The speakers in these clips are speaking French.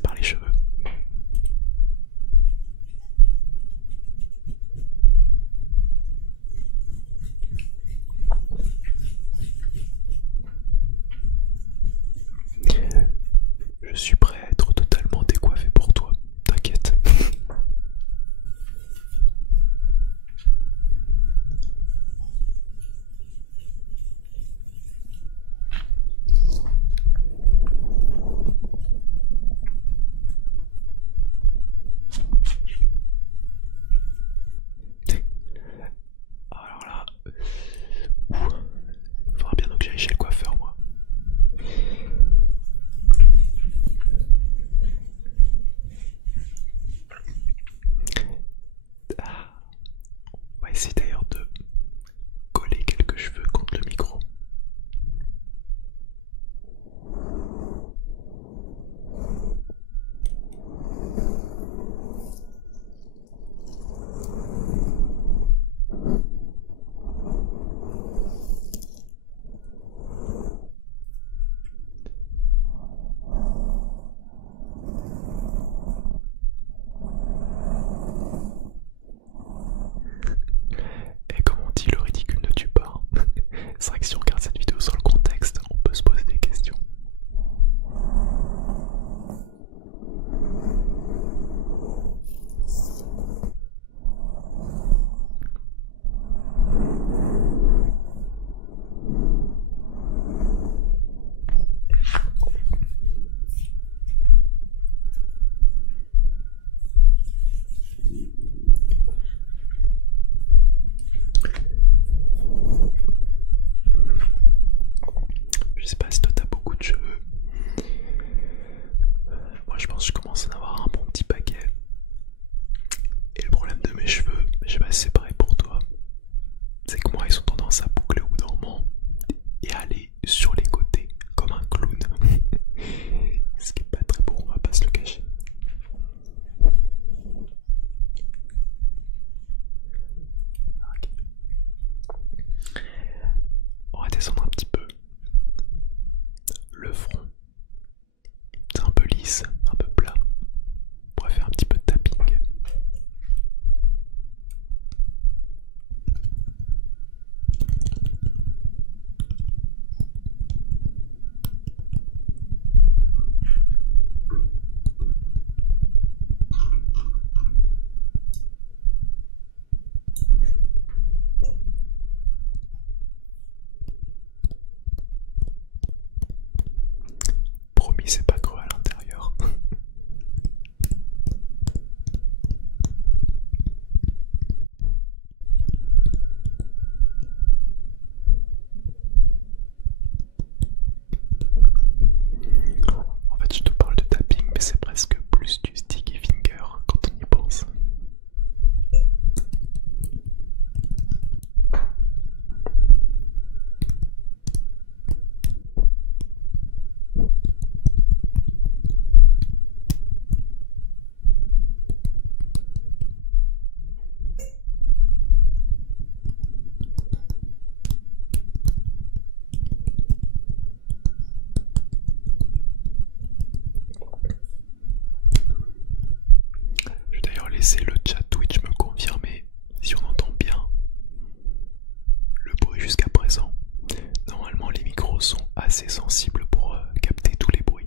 commencer par les cheveux. Je suis prêt à être totalement décoiffé pour toi, t'inquiète. Alors là, faudra bien donc que j'aille chez le coiffeur moi. Ah, on va essayer d'ailleurs de coller quelques cheveux contre le micro. Et comme on dit, le ridicule ne tue pas. C'est vrai que si on regarde cette vidéo sans le contexte, on peut se poser des questions. Je sais pas si toi t'as beaucoup de cheveux. Moi je pense que je commence à en avoir un bon petit paquet. Et le problème de mes cheveux, je sais pas si c'est pareil pour toi, c'est que moi ils ont tendance à boucler au bout d'un moment et à aller sur les côtés comme un clown. Ce qui est pas très beau, on va pas se le cacher. Ok. On va descendre un petit peu le front. C'est un peu lisse, un peu plat. On pourrait faire un petit peu de tapping. Promis, c'est pas creux à l'intérieur. En fait, je te parle de tapping, mais c'est presque plus du sticky finger quand on y pense. Je vais d'ailleurs laisser le chat Twitch me confirmer si on entend bien le bruit jusqu'à présent. Normalement, les micros sont assez sensibles pour capter tous les bruits.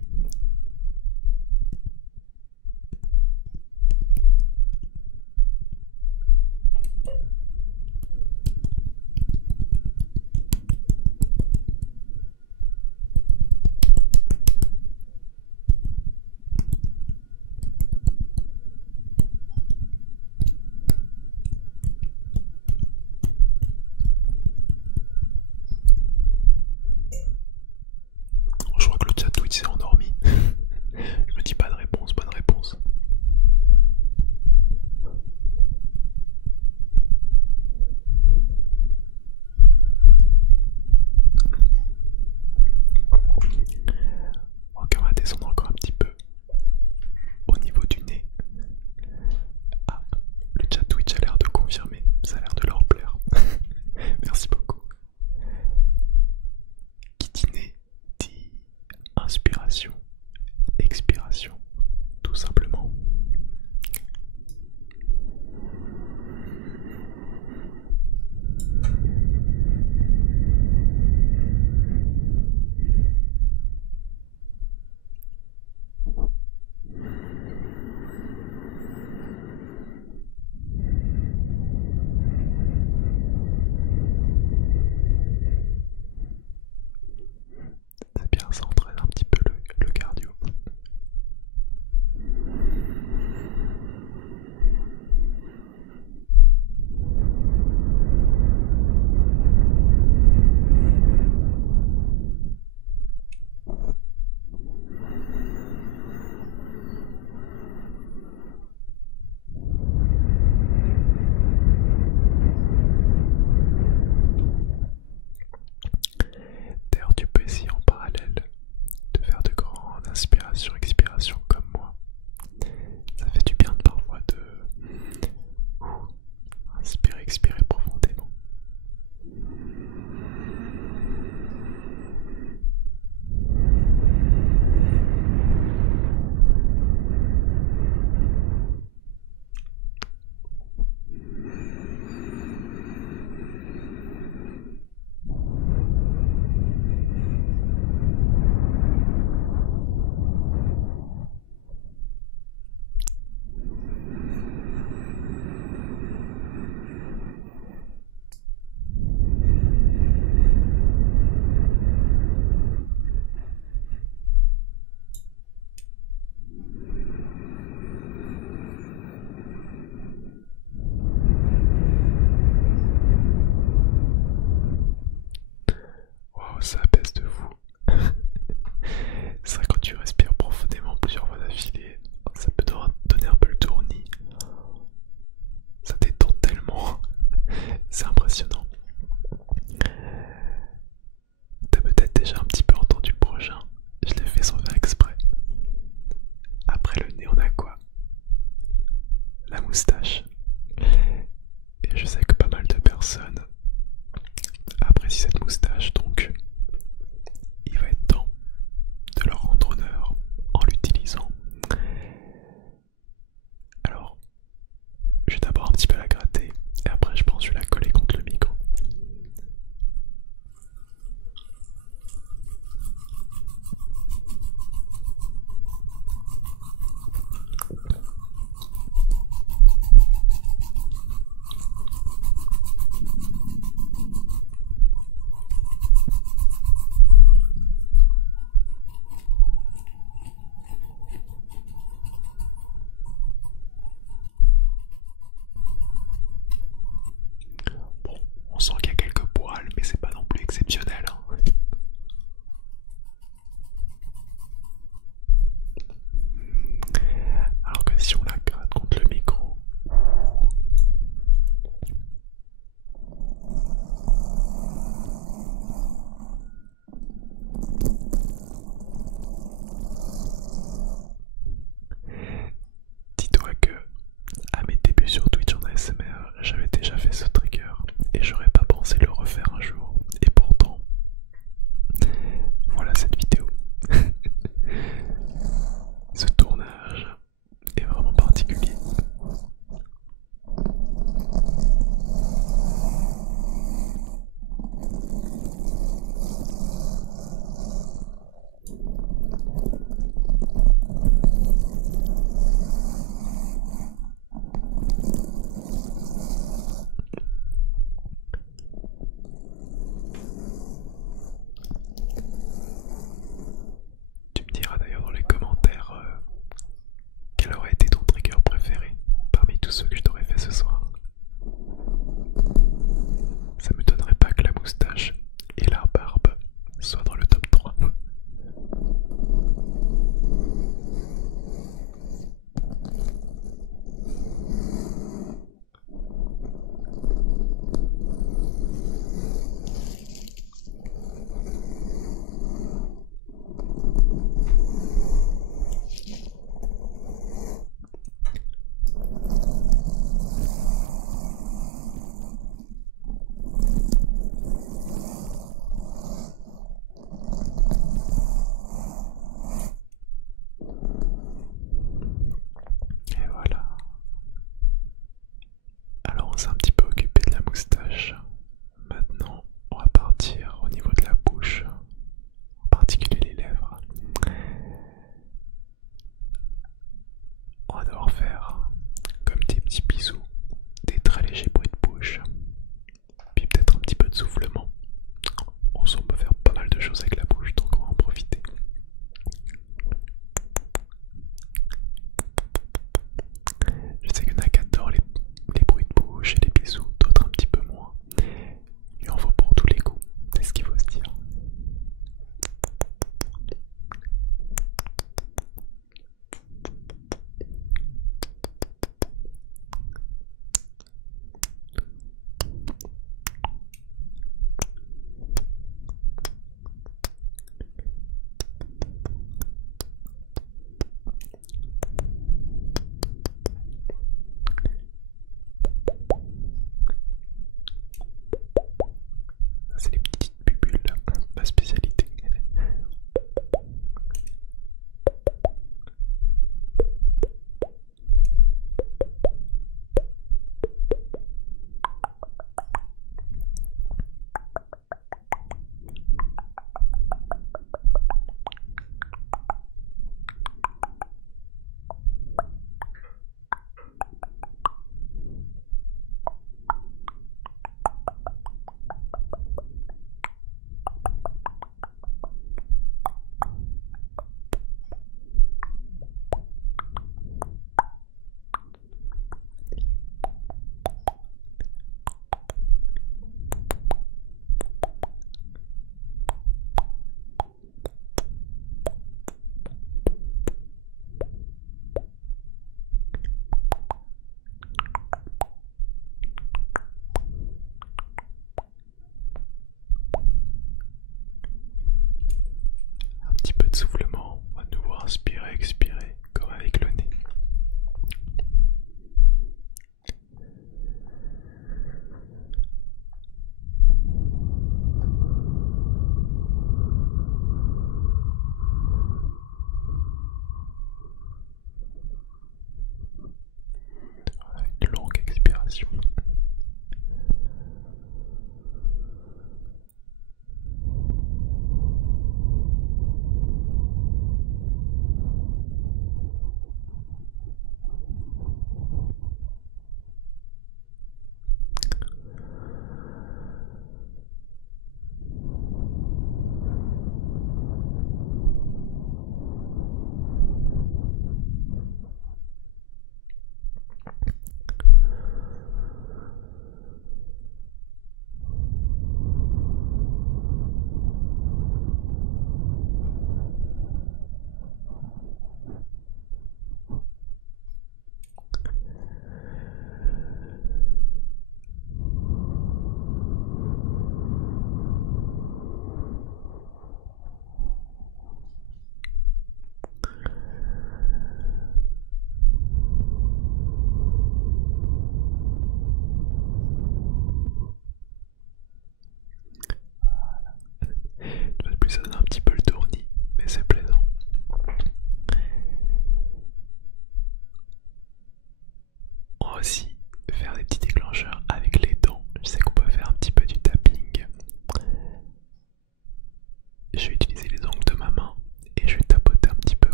moustache. Et je sais que pas mal de personnes apprécient cette moustache, donc il va être temps de leur rendre honneur en l'utilisant. Alors, je vais d'abord un petit peu la gratter et après je pense que je vais la coller contre le micro. Bon, on sent qu'il y a quelques poils, mais c'est pas non plus exceptionnel, hein. Alors que si on la gratte contre le micro, dis-toi que à mes débuts sur Twitch en ASMR, j'avais déjà fait ce trigger et j'aurais pas pensé le refaire un jour. Et pourtant, voilà cette vidéo. Ce tournage est vraiment particulier. Tu me diras d'ailleurs dans les commentaires quel aurait été ton trigger préféré parmi tous ceux que je t'aurais fait ce soir. Ça me donnerait pas que la moustache et la barbe soient dans le top 3. Et voilà. Alors on s'est un petit peu occupé de la moustache. Maintenant, on va partir au niveau de la bouche, en particulier les lèvres. On va devoir faire comme des petits bisous, des très légers bruits de bouche, puis peut-être un petit peu de soufflement. On peut faire pas mal de choses avec la bouche, donc on va en profiter. Je sais qu'il y en a qui adorent les bruits de bouche et les bisous, d'autres un petit peu moins. Il en faut pour tous les goûts, c'est ce qu'il faut se dire. C'est les petites bubules, ma spécialité. Un petit peu de soufflement, on va devoir inspirer, expirer, comme avec le nez.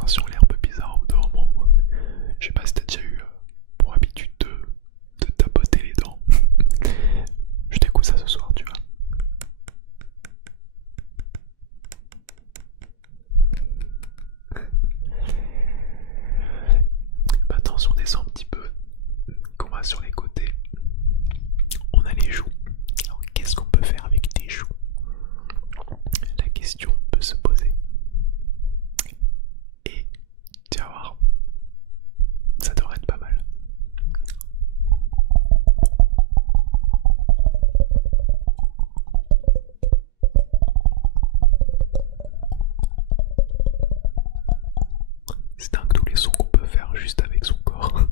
sensation elle est un peu bizarre au bout d'un moment. Je sais pas si t'as déjà eu pour habitude de tapoter les dents. Je t'écoute ça ce soir, tu vois. Maintenant, si on descend un petit peu, qu'on va sur les côtés, on a les joues. Alors, qu'est-ce qu'on peut faire avec des joues? La question peut se poser. Et tu vas voir, ça devrait être pas mal. C'est dingue tous les sons qu'on peut faire juste avec son corps.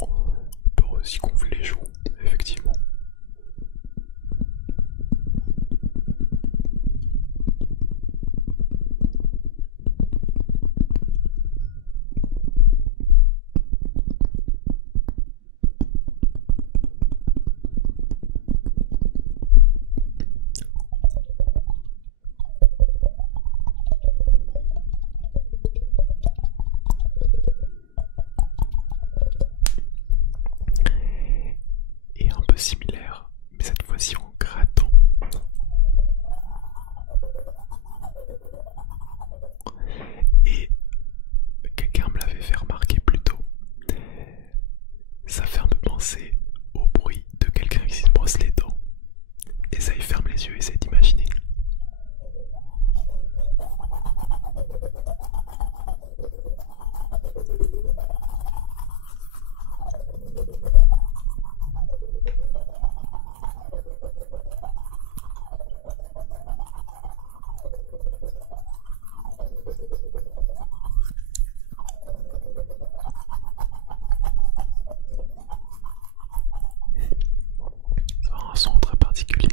On peut aussi gonfler les joues, effectivement. Et un peu similaire, mais cette fois-ci en grattant. Et quelqu'un me l'avait fait remarquer plus tôt. Ça fait un peu penser au bruit de quelqu'un qui se brosse les dents. Essaye, ferme les yeux, essaye d'imaginer. Ça a un son très particulier.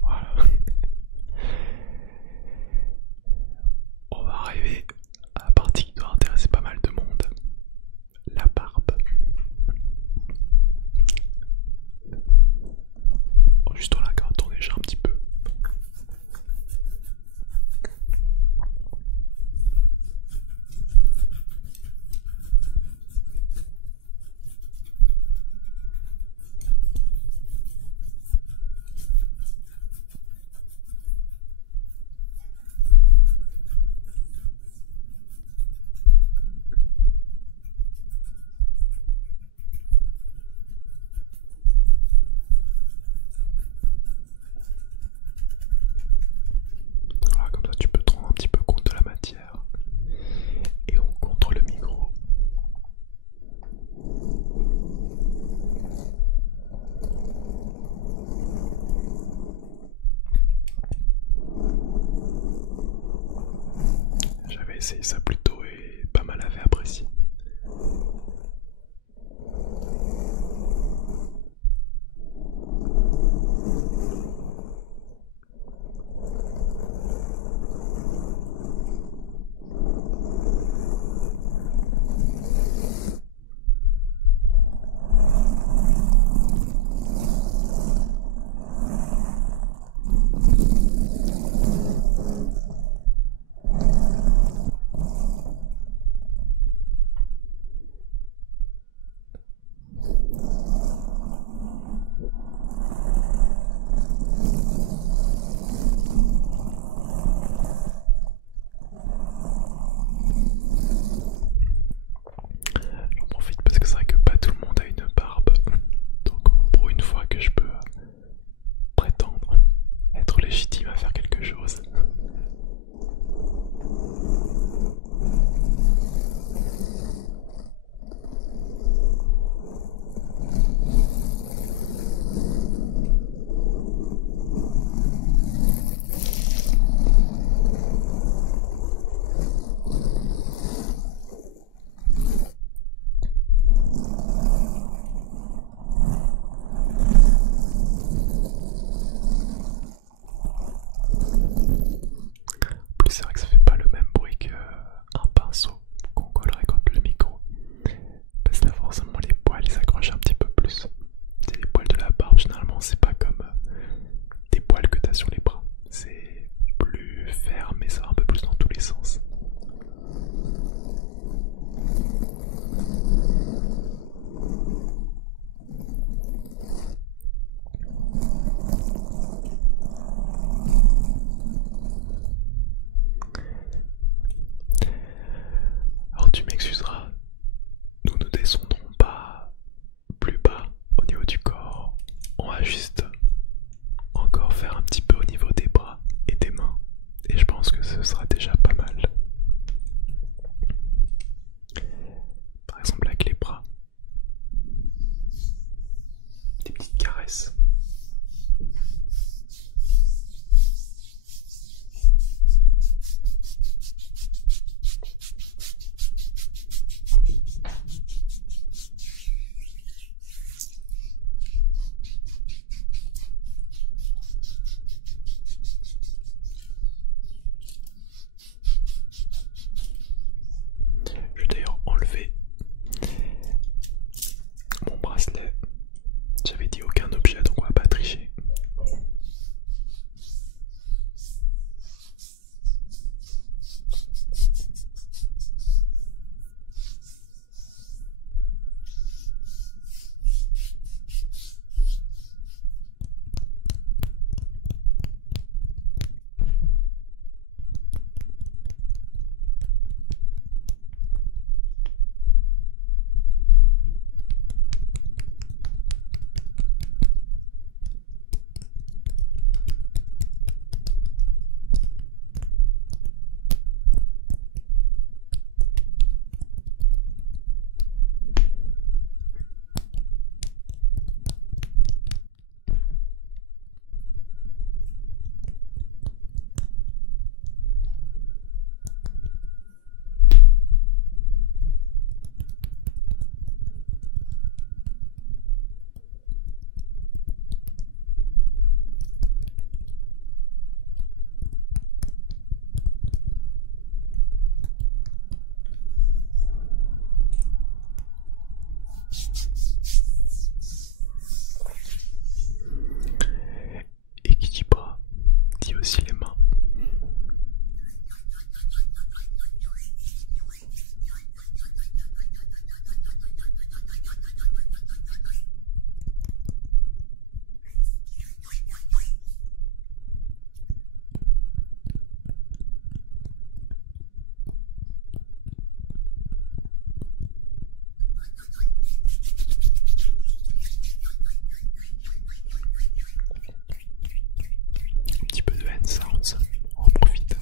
Voilà. On va arriver à la partie qui doit intéresser pas mal de monde. La barbe. Juste en la grattant déjà un petit peu. Voilà, comme ça tu peux te rendre un petit peu compte de la matière. Et on contrôle le micro. J'avais essayé ça plus tôt et pas mal avait apprécié. ce sera déjà pas mal. Par exemple avec les bras, des petites caresses. Je vais d'ailleurs enlever mon bracelet. J'avais dit aucun objet, donc on va pas tricher. Et qui dit bras, dit aussi les mains. Un petit peu de hand sounds, on en profite.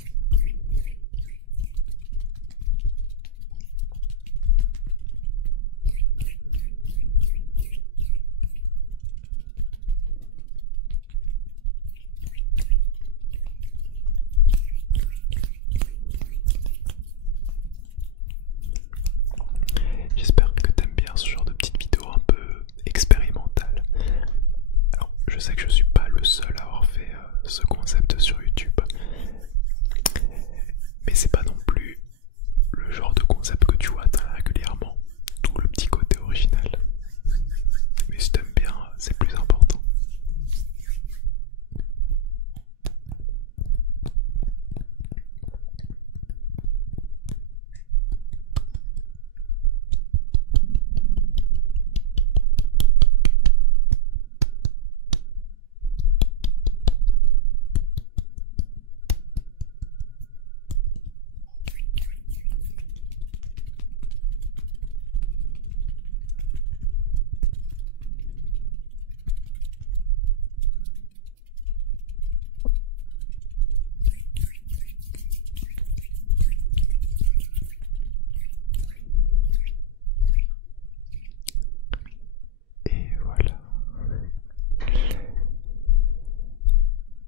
J'espère que t'aimes bien ce genre de petites vidéos un peu expérimentales. Alors, je sais que je suis pas le seul à avoir fait ce concept sur YouTube, mais c'est pas non plus le genre de concept que tu vois très régulièrement, d'où le petit côté original. Mais si t'aimes bien, c'est plus important. Et voilà.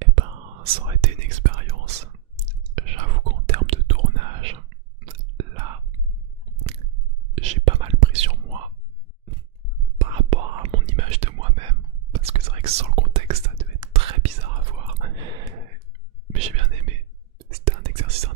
Et ben, ça aurait été une expérience. J'avoue qu'en termes de tournage, là, j'ai pas mal pris sur moi par rapport à mon image de moi-même, parce que c'est vrai que sans le contexte, ça devait être très bizarre à voir. Mais j'ai bien aimé. C'était un exercice